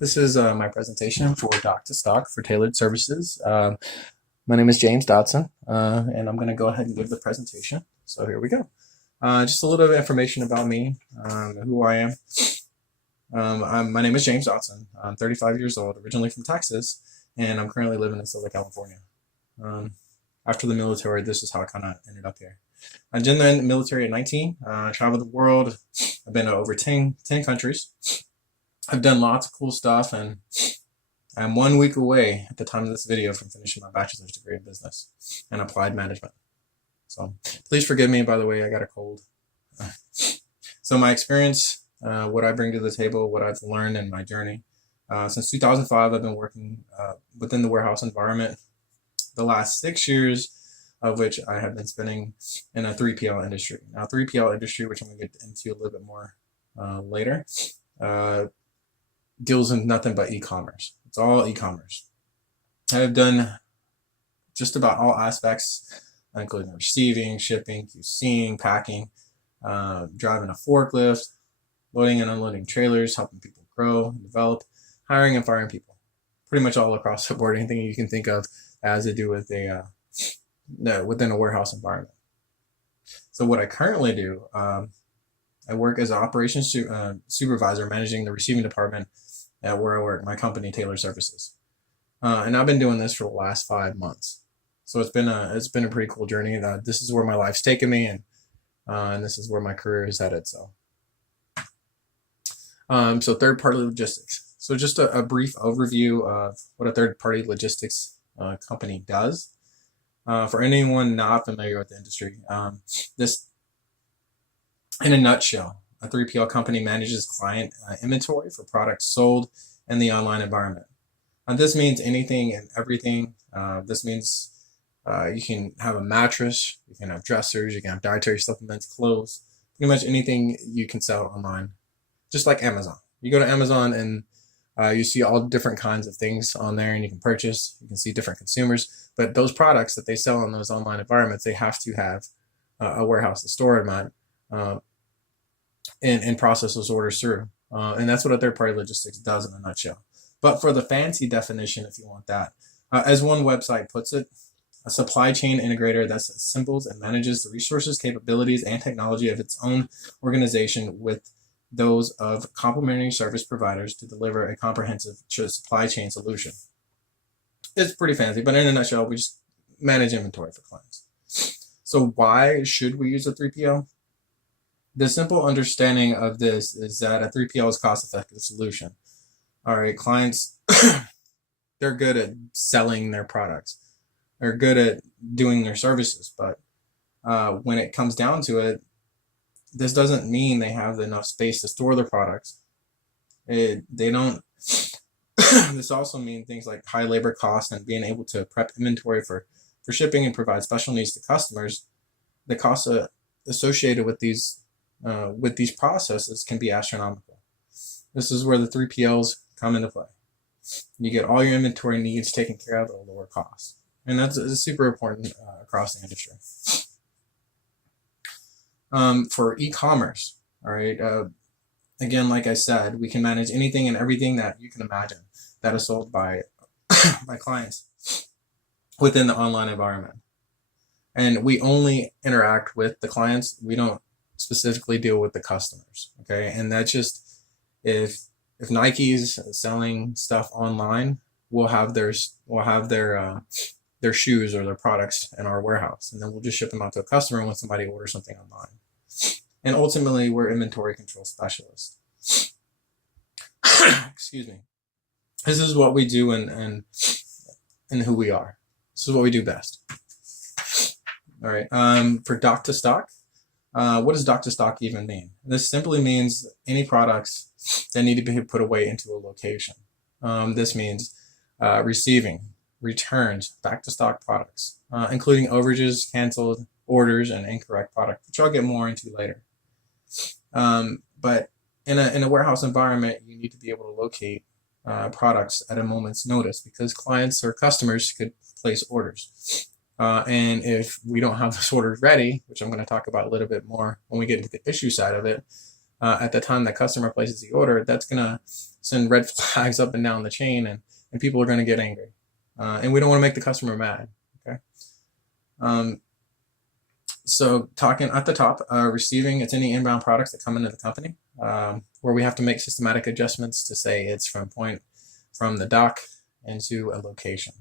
This is my presentation for Dock to Stock for Tailored Services. My name is James Dodson, and I'm going to go ahead and give the presentation. So here we go. Just a little bit of information about me, who I am. My name is James Dodson. I'm 35 years old, originally from Texas, and I'm currently living in Southern California. After the military, this is how I kind of ended up here. I joined the military at 19, traveled the world. I've been to over 10 countries. I've done lots of cool stuff, and I'm 1 week away at the time of this video from finishing my bachelor's degree in business and applied management. So please forgive me, by the way, I got a cold. So my experience, what I bring to the table, what I've learned in my journey. Since 2005, I've been working within the warehouse environment. The last 6 years of which I have been spending in a 3PL industry. Now, 3PL industry, which I'm going to get into a little bit more later, deals in nothing but e-commerce. It's all e-commerce. I've done just about all aspects, including receiving, shipping, QCing, packing, driving a forklift, loading and unloading trailers, helping people grow, develop, hiring and firing people. Pretty much all across the board, anything you can think of as to do with within a warehouse environment. So what I currently do, I work as an operations supervisor managing the receiving department at where I work, my company, Tailored Services. And I've been doing this for the last 5 months. So it's been a pretty cool journey. This is where my life's taken me, and this is where my career is headed. So third-party logistics. So just a brief overview of what a third-party logistics company does. For anyone not familiar with the industry, this, in a nutshell, a 3PL company manages client inventory for products sold in the online environment. And this means anything and everything. This means you can have a mattress, you can have dressers, you can have dietary supplements, clothes, pretty much anything you can sell online, just like Amazon. You go to Amazon and you see all different kinds of things on there, and you can purchase. You can see different consumers, but those products that they sell in those online environments, they have to have a warehouse to store them at, and process those orders through. And that's what a third-party logistics does in a nutshell. But for the fancy definition, if you want that, as one website puts it, a supply chain integrator that assembles and manages the resources, capabilities, and technology of its own organization with those of complementary service providers to deliver a comprehensive supply chain solution. It's pretty fancy, but in a nutshell, we just manage inventory for clients. So why should we use a 3PL? The simple understanding of this is that a 3PL is a cost-effective solution. All right, clients, they're good at selling their products. They're good at doing their services, but when it comes down to it, this doesn't mean they have enough space to store their products. They don't. This also means things like high labor costs and being able to prep inventory for shipping and provide special needs to customers. The costs associated with these processes can be astronomical. This is where the 3PLs come into play. You get all your inventory needs taken care of at a lower cost, and that's super important across the industry. For e-commerce, all right, again, like I said, we can manage anything and everything that you can imagine that is sold by by clients within the online environment. And we only interact with the clients. We don't specifically deal with the customers, okay? And that's just, if Nike's selling stuff online, we'll have their shoes or their products in our warehouse, and then we'll just ship them out to a customer when somebody orders something online. And ultimately, we're inventory control specialists. Excuse me. This is what we do and who we are. This is what we do best. All right. For dock to stock, what does dock to stock even mean? This simply means any products that need to be put away into a location. This means receiving, returns, back to stock products, including overages, canceled orders, and incorrect product, which I'll get more into later. But in a warehouse environment, you need to be able to locate products at a moment's notice, because clients or customers could place orders. And if we don't have those orders ready, which I'm going to talk about a little bit more when we get into the issue side of it, at the time that customer places the order, that's going to send red flags up and down the chain, and people are going to get angry. And we don't want to make the customer mad. Okay. So talking at the top, receiving, it's any inbound products that come into the company, where we have to make systematic adjustments to say it's from the dock into a location.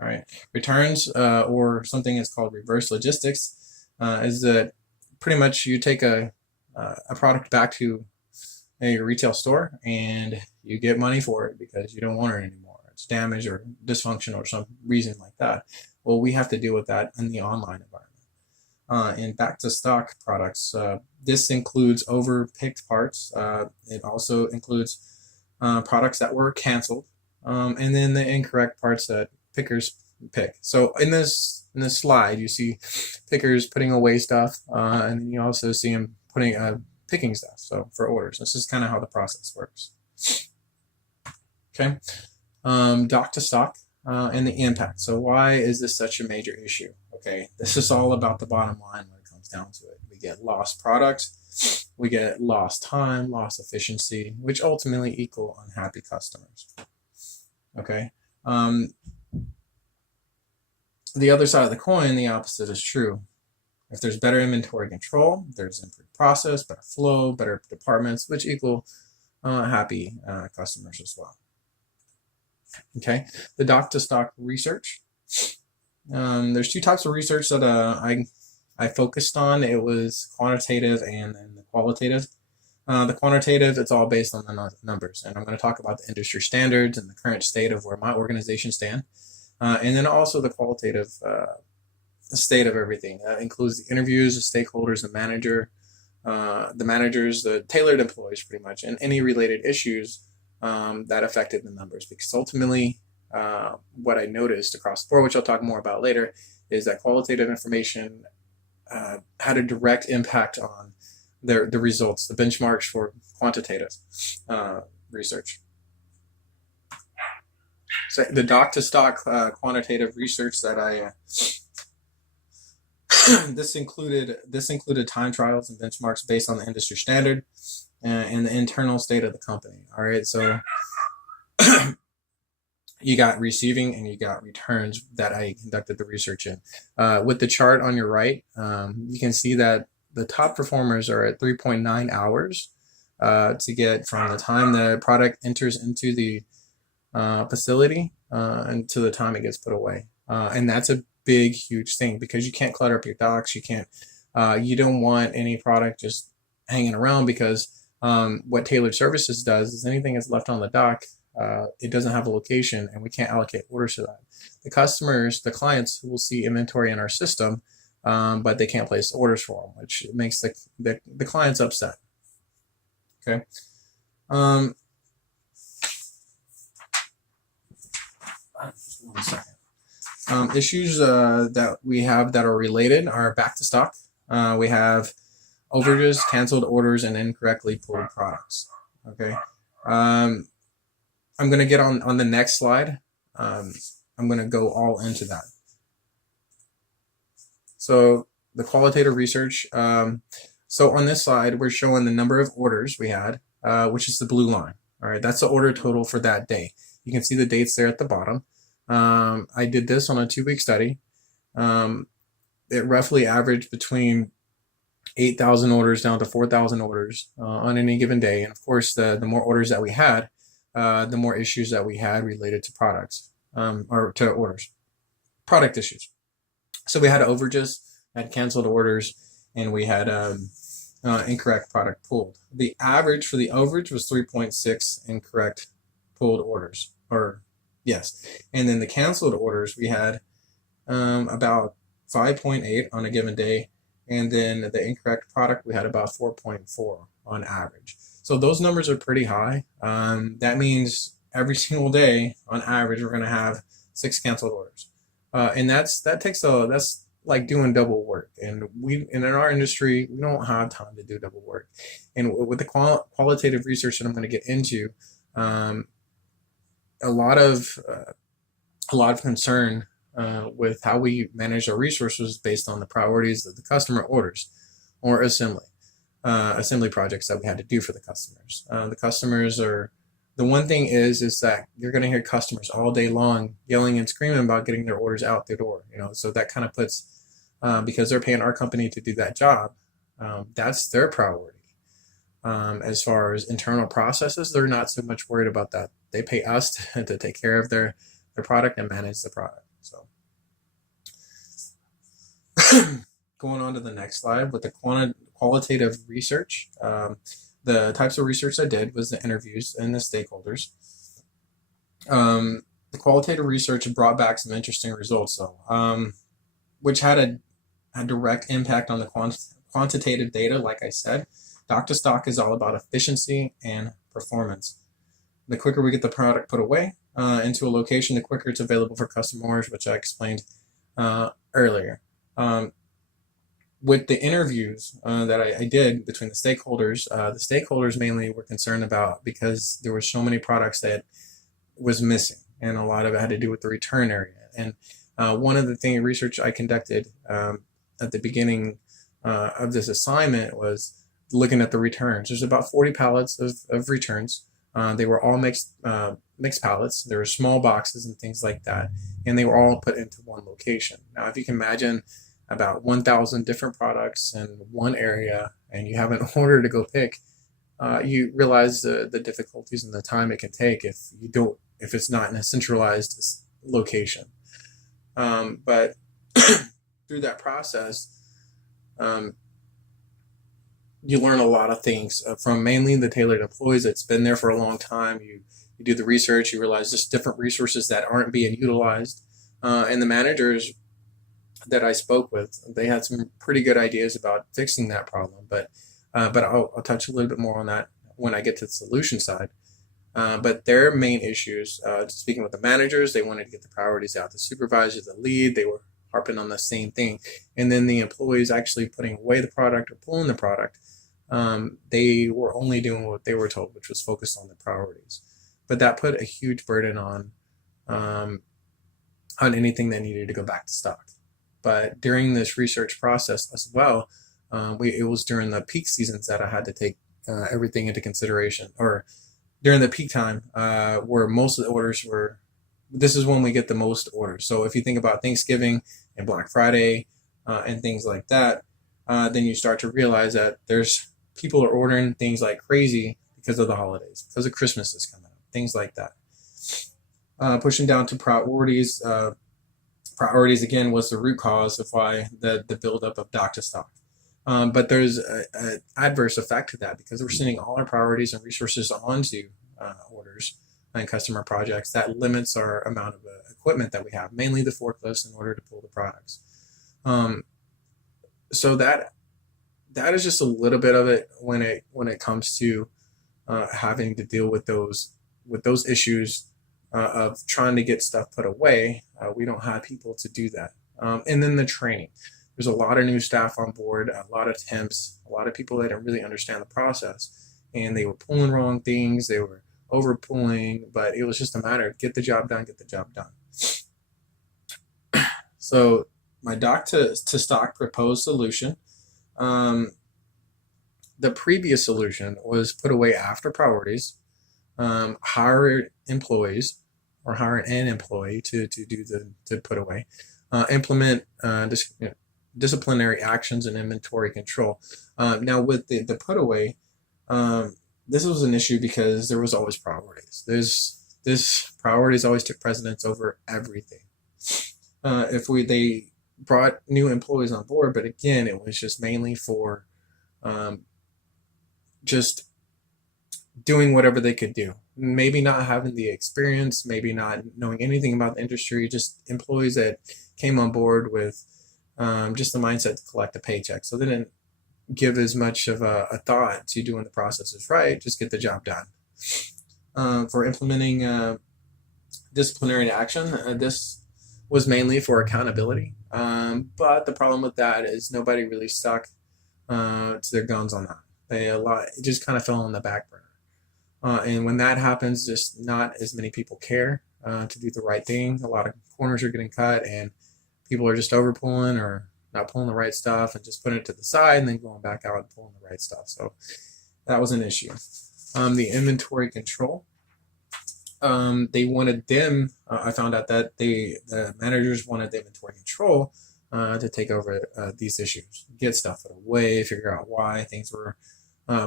All right. Returns, or something is called reverse logistics, is that pretty much you take a product back to a retail store and you get money for it because you don't want it anymore. It's damaged or dysfunctional or some reason like that. Well, we have to deal with that in the online environment. And back to stock products, this includes overpicked parts. It also includes products that were canceled, and then the incorrect parts that pickers pick. So in this slide, you see pickers putting away stuff, and then you also see them picking stuff. So for orders, this is kind of how the process works. Okay, dock to stock and the impact. So why is this such a major issue? Okay, this is all about the bottom line when it comes down to it. We get lost products, we get lost time, lost efficiency, which ultimately equal unhappy customers. Okay. The other side of the coin, the opposite is true. If there's better inventory control, there's improved process, better flow, better departments, which equal happy customers as well. Okay, the dock to stock research. There's two types of research that I focused on. It was quantitative and then the qualitative. The quantitative, it's all based on the numbers, and I'm going to talk about the industry standards and the current state of where my organization stands. And then also the qualitative state of everything. That includes the interviews, the stakeholders, the managers, the tailored employees pretty much, and any related issues that affected the numbers. Because ultimately, what I noticed across the board, which I'll talk more about later, is that qualitative information had a direct impact on the results, the benchmarks for quantitative research. So the dock to stock quantitative research that I this included time trials and benchmarks based on the industry standard and the internal state of the company. All right, so you got receiving and you got returns that I conducted the research in. With the chart on your right, you can see that the top performers are at 3.9 hours to get from the time the product enters into the facility and to the time it gets put away. And that's a big, huge thing because you can't clutter up your docks. You don't want any product just hanging around because what Tailored Services does is anything that's left on the dock, it doesn't have a location and we can't allocate orders to that. The clients will see inventory in our system, but they can't place orders for them, which makes the clients upset. Okay. Just 1 second. Issues that we have that are related are back to stock. We have overages, canceled orders, and incorrectly pulled products. Okay. I'm going to get on the next slide. I'm going to go all into that. So the qualitative research. So on this slide, we're showing the number of orders we had, which is the blue line. All right, that's the order total for that day. You can see the dates there at the bottom. I did this on a 2-week study. It roughly averaged between 8,000 orders down to 4,000 orders on any given day. And of course, the more orders that we had, the more issues that we had related to products or to orders, product issues. So we had overages, had canceled orders, and we had incorrect product pulled. The average for the overage was 3.6 incorrect pulled orders, or yes. And then the canceled orders, we had about 5.8 on a given day. And then the incorrect product, we had about 4.4 on average. So those numbers are pretty high. That means every single day, on average, we're going to have 6 canceled orders. And that's like doing double work. And in our industry, we don't have time to do double work. And with the qualitative research that I'm going to get into, a lot of concern with how we manage our resources based on the priorities of the customer orders or assembly projects that we had to do for the customers. The customers are The one thing is that you're going to hear customers all day long yelling and screaming about getting their orders out the door. So that kind of puts, because they're paying our company to do that job, that's their priority. As far as internal processes, they're not so much worried about that. They pay us to take care of their product and manage the product. So going on to the next slide with the qualitative research. The types of research I did was the interviews and the stakeholders. The qualitative research brought back some interesting results, though, which had a direct impact on the quantitative data. Like I said, Dock to Stock is all about efficiency and performance. The quicker we get the product put away into a location, the quicker it's available for customers, which I explained earlier. With the interviews that I did between the stakeholders mainly were concerned about because there were so many products that was missing, and a lot of it had to do with the return area. And one of the research I conducted at the beginning of this assignment was looking at the returns. There's about 40 pallets of returns. They were all mixed pallets. There were small boxes and things like that, and they were all put into one location. Now, if you can imagine about 1,000 different products in one area, and you have an order to go pick, you realize the difficulties and the time it can take if it's not in a centralized location. But through that process, you learn a lot of things from mainly the tailored employees that's been there for a long time. You do the research, you realize just different resources that aren't being utilized, and the managers that I spoke with, they had some pretty good ideas about fixing that problem. But I'll touch a little bit more on that when I get to the solution side. But their main issues, speaking with the managers, they wanted to get the priorities out. The supervisor, the lead, they were harping on the same thing. And then the employees actually putting away the product or pulling the product, they were only doing what they were told, which was focused on the priorities. But that put a huge burden on anything that needed to go back to stock. But during this research process as well, it was during the peak seasons that I had to take everything into consideration, or during the peak time where most of the orders were. This is when we get the most orders. So if you think about Thanksgiving and Black Friday and things like that, then you start to realize that there's people are ordering things like crazy because of the holidays, because of Christmas is coming up, things like that. Pushing down to priorities. Priorities, again, was the root cause of why the buildup of Dock to Stock. But there's an adverse effect to that because we're sending all our priorities and resources onto orders and customer projects. That limits our amount of equipment that we have, mainly the forklifts, in order to pull the products. So that is just a little bit of it when it comes to having to deal with those issues of trying to get stuff put away. We don't have people to do that. And then the training. There's a lot of new staff on board, a lot of temps, a lot of people that don't really understand the process. And they were pulling wrong things, they were over pulling, but it was just a matter of get the job done. So my Dock to Stock proposed solution. The previous solution was put away after priorities, hire employees, or hire an employee to put away, implement disciplinary actions and inventory control. Now with the put away, this was an issue because there was always priorities. This priorities always took precedence over everything. They brought new employees on board, but again, it was just mainly for just doing whatever they could do. Maybe not having the experience, maybe not knowing anything about the industry, just employees that came on board with just the mindset to collect a paycheck. So they didn't give as much of a thought to doing the processes right, just get the job done. For implementing disciplinary action, this was mainly for accountability. But the problem with that is nobody really stuck to their guns on that. It just kind of fell on the back burner. And when that happens, just not as many people care to do the right thing. A lot of corners are getting cut, and people are just over pulling or not pulling the right stuff and just putting it to the side and then going back out and pulling the right stuff. So that was an issue. The inventory control. they wanted them. I found out that the managers wanted the inventory control to take over these issues, get stuff away, figure out why things were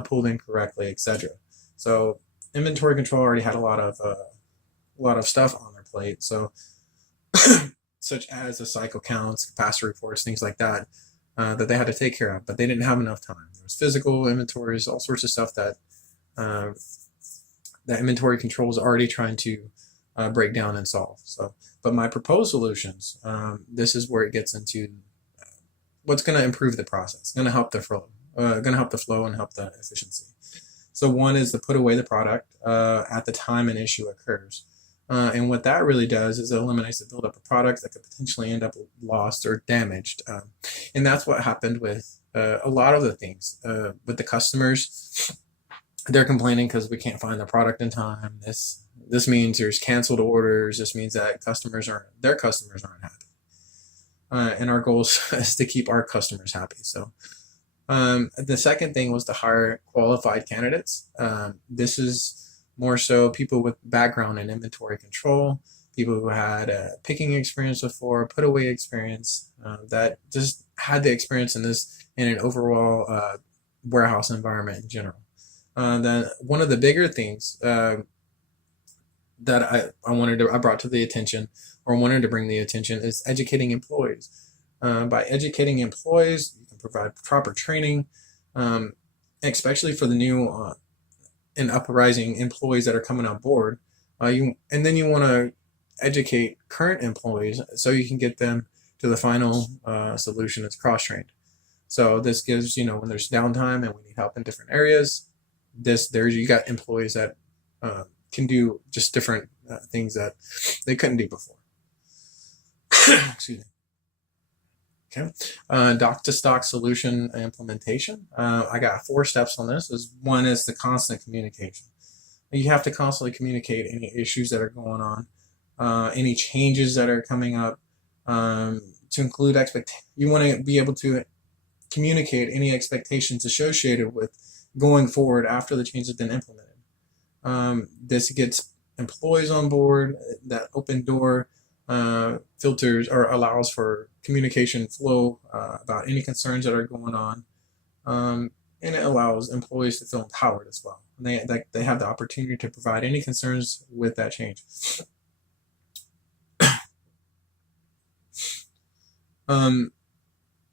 pulled incorrectly, etc. So inventory control already had a lot of stuff on their plate. So such as the cycle counts, capacity reports, things like that, that they had to take care of, but they didn't have enough time. There was physical inventories, all sorts of stuff that that inventory control is already trying to break down and solve. So, but my proposed solutions, this is where it gets into what's going to improve the process, going to help the flow, and help the efficiency. So one is to put away the product at the time an issue occurs. And what that really does is it eliminates the buildup of products that could potentially end up lost or damaged. And that's what happened with a lot of the things with the customers. They're complaining because we can't find the product in time. This means there's canceled orders. This means that their customers aren't happy. And our goal is to keep our customers happy. So the second thing was to hire qualified candidates. This is more so people with background in inventory control, people who had picking experience before, put away experience, that just had the experience in an overall warehouse environment in general. Then one of the bigger things that I brought to the attention, or wanted to bring the attention, is educating employees. By educating employees, you can provide proper training, especially for the new and uprising employees that are coming on board. And then you want to educate current employees so you can get them to the final solution that's cross-trained. So this gives, when there's downtime and we need help in different areas, you got employees that can do just different things that they couldn't do before. Excuse me. Okay. Doc to stock solution implementation. I got 4 steps on this. One is the constant communication. You have to constantly communicate any issues that are going on, any changes that are coming up, to include you want to be able to communicate any expectations associated with going forward after the change has been implemented. This gets employees on board. That open door filters or allows for communication flow about any concerns that are going on, and it allows employees to feel empowered as well. And they have the opportunity to provide any concerns with that change.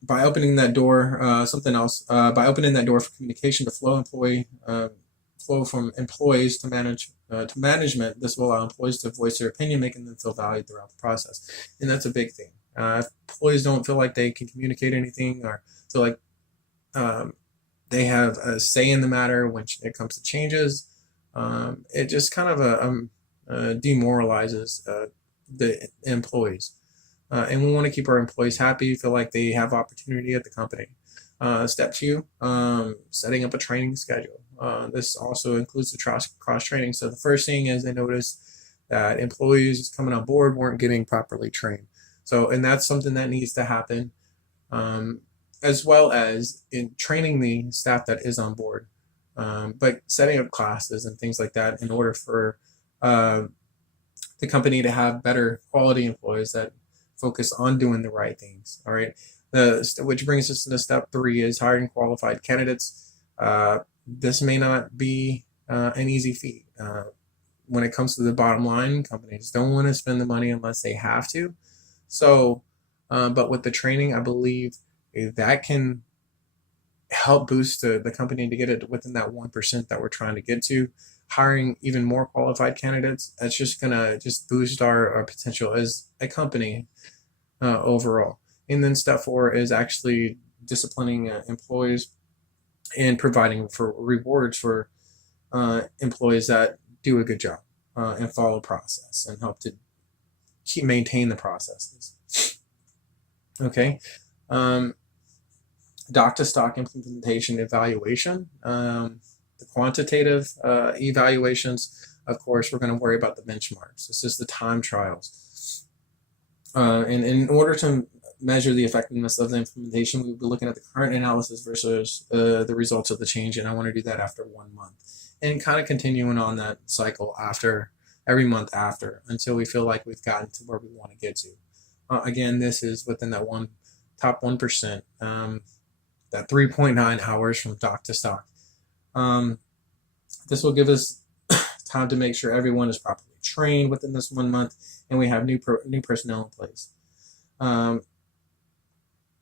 By opening that door, by opening that door for communication to flow from employees to management, this will allow employees to voice their opinion, making them feel valued throughout the process. And that's a big thing. If employees don't feel like they can communicate anything, or feel like they have a say in the matter when it comes to changes, it just kind of demoralizes the employees. And we want to keep our employees happy, feel like they have opportunity at the company. Step 2, setting up a training schedule. This also includes the cross-training. So the first thing is they noticed that employees coming on board weren't getting properly trained. And that's something that needs to happen, as well as in training the staff that is on board, but setting up classes and things like that in order for the company to have better quality employees that focus on doing the right things. All right. Which brings us to step 3 is hiring qualified candidates. This may not be an easy feat. When it comes to the bottom line, companies don't want to spend the money unless they have to. But with the training, I believe that can help boost the company to get it within that 1% that we're trying to get to. Hiring even more qualified candidates, that's just gonna boost our potential as a company overall. And then step 4 is actually disciplining employees and providing for rewards for employees that do a good job and follow process and help to maintain the processes. Okay. Doc to stock implementation evaluation. The quantitative evaluations, of course, we're going to worry about the benchmarks. This is the time trials. And in order to measure the effectiveness of the implementation, we'll be looking at the current analysis versus the results of the change, and I want to do that after 1 month. And kind of continuing on that cycle after every month after until we feel like we've gotten to where we want to get to. Again, this is within that top 1%, that 3.9 hours from dock to stock. This will give us time to make sure everyone is properly trained within this 1 month, and we have new personnel in place.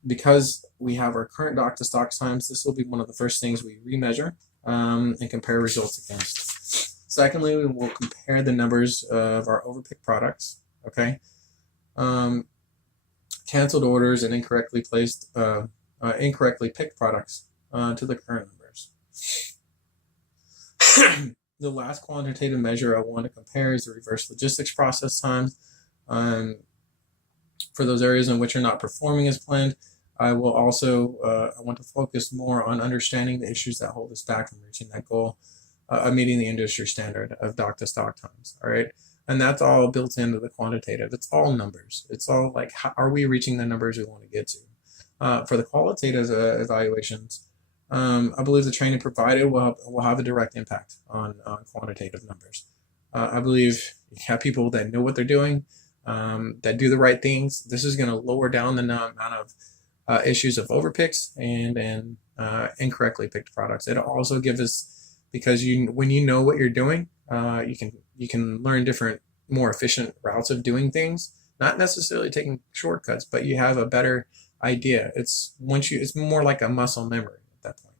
Because we have our current dock to stock times, this will be one of the first things we remeasure and compare results against. Secondly, we will compare the numbers of our overpicked products. Okay, canceled orders and incorrectly picked products to the current numbers. The last quantitative measure I want to compare is the reverse logistics process times. For those areas in which are not performing as planned, I will also I want to focus more on understanding the issues that hold us back from reaching that goal of meeting the industry standard of dock to stock times. All right, and that's all built into the quantitative. It's all numbers. It's all like, how are we reaching the numbers we want to get to? For the qualitative evaluations, I believe the training provided will have a direct impact on quantitative numbers. I believe you have people that know what they're doing, that do the right things. This is going to lower down the amount of issues of overpicks and incorrectly picked products. It'll also give us, because when you know what you're doing, you can learn different, more efficient routes of doing things. Not necessarily taking shortcuts, but you have a better idea. It's more like a muscle memory at that point.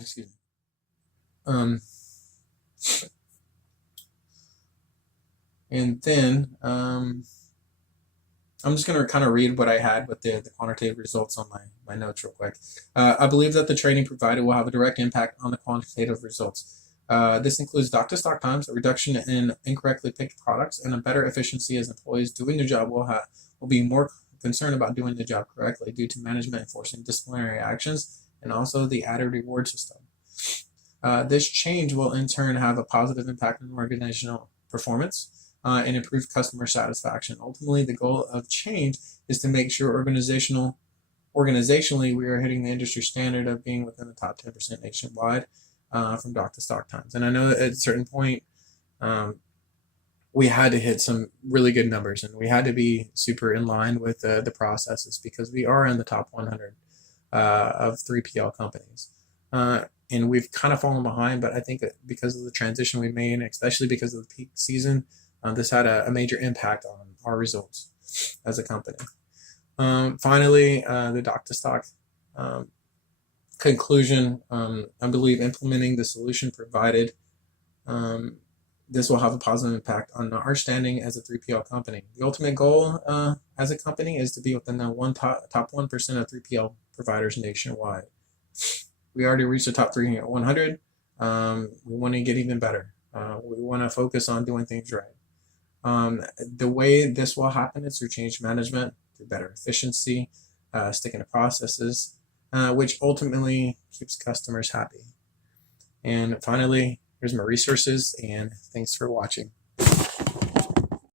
Excuse me. And then I'm just going to kind of read what I had with the quantitative results on my notes real quick. I believe that the training provided will have a direct impact on the quantitative results. This includes dock to stock times, a reduction in incorrectly picked products, and a better efficiency as employees doing their job will be more concerned about doing the job correctly due to management enforcing disciplinary actions and also the added reward system. This change will in turn have a positive impact on organizational performance and improve customer satisfaction. Ultimately, the goal of change is to make sure organizationally we are hitting the industry standard of being within the top 10% nationwide from dock to stock times. And I know that at a certain point, we had to hit some really good numbers, and we had to be super in line with the processes, because we are in the top 100 of 3PL companies. And we've kind of fallen behind, but I think that because of the transition we made, especially because of the peak season, this had a major impact on our results as a company. Finally, the dock to stock conclusion. I believe implementing the solution provided, this will have a positive impact on our standing as a 3PL company. The ultimate goal as a company is to be within the top 1% of 3PL providers nationwide. We already reached the top 100. We want to get even better. We want to focus on doing things right. The way this will happen is through change management, through better efficiency, sticking to processes, which ultimately keeps customers happy. And finally, here's my resources, and thanks for watching.